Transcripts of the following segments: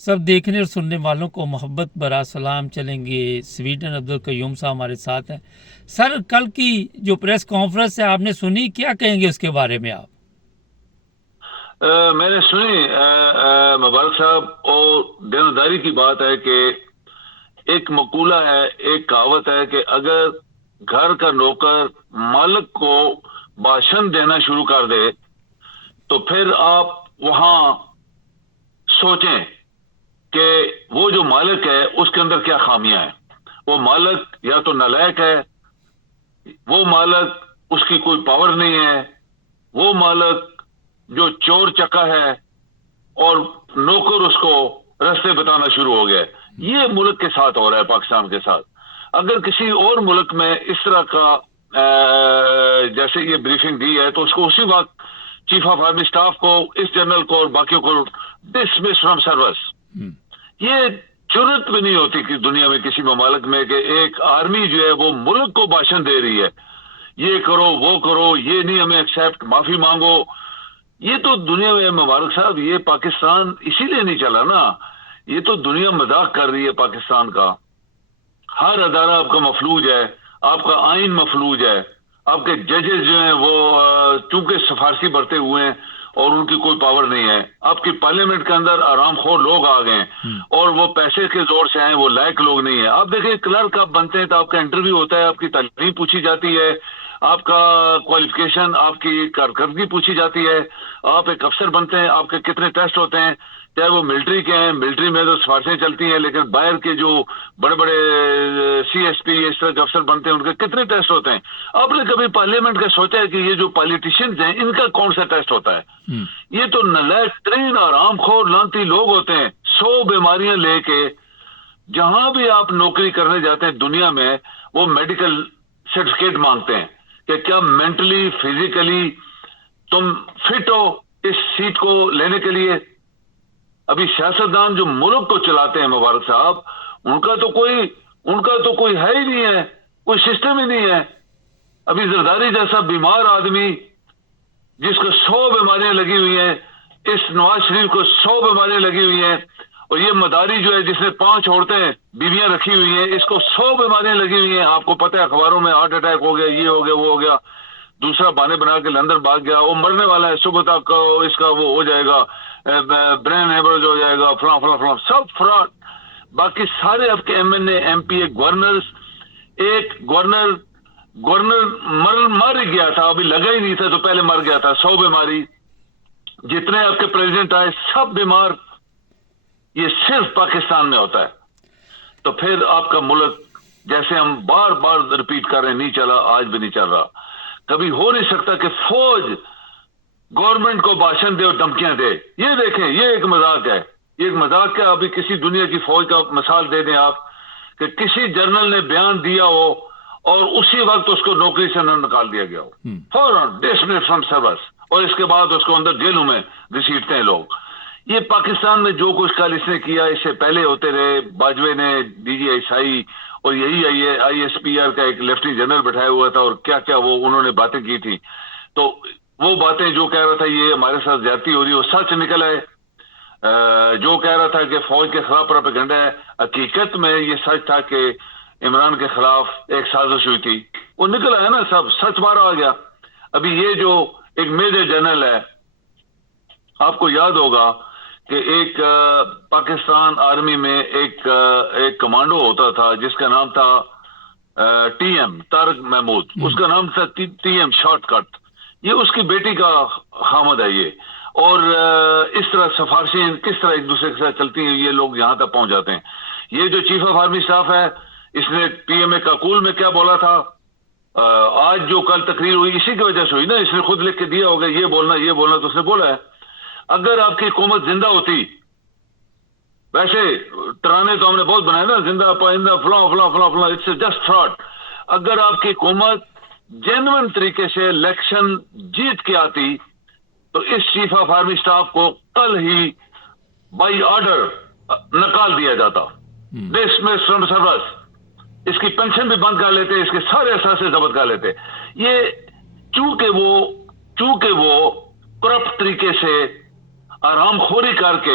سب دیکھنے اور سننے والوں کو محبت برا سلام چلیں گے. سویڈن عبدالقیوم صاحب ہمارے ساتھ ہیں. سر کل کی جو پریس کانفرنس ہے آپ نے سنی, کیا کہیں گے اس کے بارے میں آپ؟ میں نے سنی مبارک صاحب, اور دینداری کی بات ہے کہ ایک مقولہ ہے, ایک کہاوت ہے کہ اگر گھر کا نوکر مالک کو بھاشن دینا شروع کر دے تو پھر آپ وہاں سوچیں کہ وہ جو مالک ہے اس کے اندر کیا خامیاں ہیں. وہ مالک یا تو نالائق ہے, وہ مالک اس کی کوئی پاور نہیں ہے, وہ مالک جو چور چکا ہے اور نوکر اس کو رستے بتانا شروع ہو گیا. یہ ملک کے ساتھ ہو رہا ہے, پاکستان کے ساتھ. اگر کسی اور ملک میں اس طرح کا جیسے یہ بریفنگ دی ہے تو اس کو اسی وقت چیف آف آرمی سٹاف کو, اس جنرل کو اور باقیوں کو ڈسمس فرام سروس. یہ ضرورت بھی نہیں ہوتی کہ دنیا میں کسی ممالک میں کہ ایک آرمی جو ہے وہ ملک کو بھاشن دے رہی ہے, یہ کرو وہ کرو, یہ نہیں ہمیں ایکسیپٹ, معافی مانگو. یہ تو دنیا میں مبارک صاحب, یہ پاکستان اسی لیے نہیں چلا نا. یہ تو دنیا مذاق کر رہی ہے پاکستان کا. ہر ادارہ آپ کا مفلوج ہے, آپ کا آئین مفلوج ہے, آپ کے ججز جو ہیں وہ چونکہ سفارشی برتے ہوئے ہیں اور ان کی کوئی پاور نہیں ہے. آپ کی پارلیمنٹ کے اندر آرام خور لوگ آ گئے ہیں اور وہ پیسے کے زور سے ہیں, وہ لائق لوگ نہیں ہیں. آپ دیکھیں کلرک آپ بنتے ہیں تو آپ کا انٹرویو ہوتا ہے, آپ کی تعلیم پوچھی جاتی ہے, آپ کا کوالیفیکیشن, آپ کی کارکردگی پوچھی جاتی ہے. آپ ایک افسر بنتے ہیں, آپ کے کتنے ٹیسٹ ہوتے ہیں, چاہے وہ ملٹری کے ہیں. ملٹری میں تو سفارشیں چلتی ہیں, لیکن باہر کے جو بڑے بڑے سی ایس پی اس طرح کے افسر بنتے ہیں ان کے کتنے ٹیسٹ ہوتے ہیں. آپ نے کبھی پارلیمنٹ کا سوچا ہے کہ یہ جو پالیٹیشینز ہیں ان کا کون سا ٹیسٹ ہوتا ہے؟ یہ تو نالائق ترین آرام خور لانتی لوگ ہوتے ہیں, 100 بیماریاں لے کے جہاں بھی آپ نوکری کرنے جاتے ہیں دنیا میں وہ میڈیکل سرٹیفکیٹ مانگتے ہیں کہ کیا مینٹلی فزیکلی تم فٹ ہو اس سیٹ کو لینے کے لیے. ابھی سیاستدان جو ملک کو چلاتے ہیں مبارک صاحب, ان کا تو کوئی ہے ہی نہیں ہے, کوئی سسٹم ہی نہیں ہے. ابھی زرداری جیسا بیمار آدمی جس کو 100 بیماریاں لگی ہوئی ہیں, اس نواز شریف کو 100 بیماریاں لگی ہوئی ہیں, اور یہ مداری جو ہے جس نے 5 عورتیں بیویاں رکھی ہوئی ہیں اس کو 100 بیماریاں لگی ہوئی ہیں. آپ کو پتہ ہے اخباروں میں ہارٹ اٹیک ہو گیا, یہ ہو گیا, وہ ہو گیا, دوسرا بہانے بنا کے لندن بھاگ گیا, وہ مرنے والا ہے, صبح تک اس کا وہ ہو جائے گا, برین ہیمرج ہو جائے گا, فلاں فلاں فلاں, سب فراڈ. باقی سارے آپ کے ایم این اے, ایم پی اے, گورنرز, ایک گورنر مر ہی گیا تھا, ابھی لگا ہی نہیں تھا تو پہلے مر گیا تھا. 100 بیماری. جتنے آپ کے پریزیڈنٹ آئے سب بیمار. یہ صرف پاکستان میں ہوتا ہے. تو پھر آپ کا ملک جیسے ہم بار بار ریپیٹ کر رہے ہیں نہیں چلا, آج بھی نہیں چل رہا. کبھی ہو نہیں سکتا کہ فوج گورنمنٹ کو بھاشن دے اور دھمکیاں دے. یہ دیکھیں, یہ ایک مذاق ہے, یہ ایک مذاق ہے. ابھی کسی دنیا کی فوج کا مثال دے دیں آپ کہ کسی جنرل نے بیان دیا ہو اور اسی وقت اس کو نوکری سے نہ نکال دیا گیا ہو, فوراً ڈسمس فرام سروس, اور اس کے بعد اس کو اندر جیلوں میں گھسیٹتے ہیں لوگ. یہ پاکستان میں جو کچھ کل اس نے کیا, اس سے پہلے ہوتے رہے. باجوے نے ڈی جی ایس آئی اور یہی آئی ایس پی آر کا ایک لیفٹیننٹ جنرل بٹھایا ہوا تھا, اور کیا کیا وہ انہوں نے باتیں کی تھی. تو وہ باتیں جو کہہ رہا تھا یہ ہمارے ساتھ زیادتی ہو رہی ہے, وہ سچ نکل آئے. جو کہہ رہا تھا کہ فوج کے خلاف پروپیگنڈا ہے, حقیقت میں یہ سچ تھا کہ عمران کے خلاف ایک سازش ہوئی تھی. وہ نکل آیا نا, سب سچ بارہ آ گیا. ابھی یہ جو ایک میجر جنرل ہے, آپ کو یاد ہوگا کہ ایک پاکستان آرمی میں ایک کمانڈو ہوتا تھا جس کا نام تھا ٹی ایم, طارق محمود. اس کا نام تھا ٹی ایم شارٹ کٹ. یہ اس کی بیٹی کا خامد ہے یہ. اور اس طرح سفارشیں کس طرح ایک دوسرے کے ساتھ چلتی ہیں, یہ لوگ یہاں تک پہنچ جاتے ہیں. یہ جو چیف آف آرمی اسٹاف ہے, اس نے پی ایم اے کاکول میں کیا بولا تھا, آج جو کل تقریر ہوئی اسی کی وجہ سے ہوئی نا. اس نے خود لکھ کے دیا ہوگا یہ بولنا تو اس نے بولا ہے. اگر آپ کی حکومت زندہ ہوتی, ویسے ترانے تو ہم نے بہت بنائے نا, زندہ پائندہ فلاں فلاں فلاں فلاں, اٹس جسٹ فراڈ. اگر آپ کی حکومت جینوئن طریقے سے الیکشن جیت کے آتی تو اس چیف آف آرمی اسٹاف کو کل ہی بائی آرڈر نکال دیا جاتا, ڈسمس فرام سروس. اس کی پینشن بھی بند کر لیتے, اس کے سارے اثاثے ضبط کر لیتے. یہ چونکہ وہ کرپٹ طریقے سے آرام خوری کر کے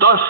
10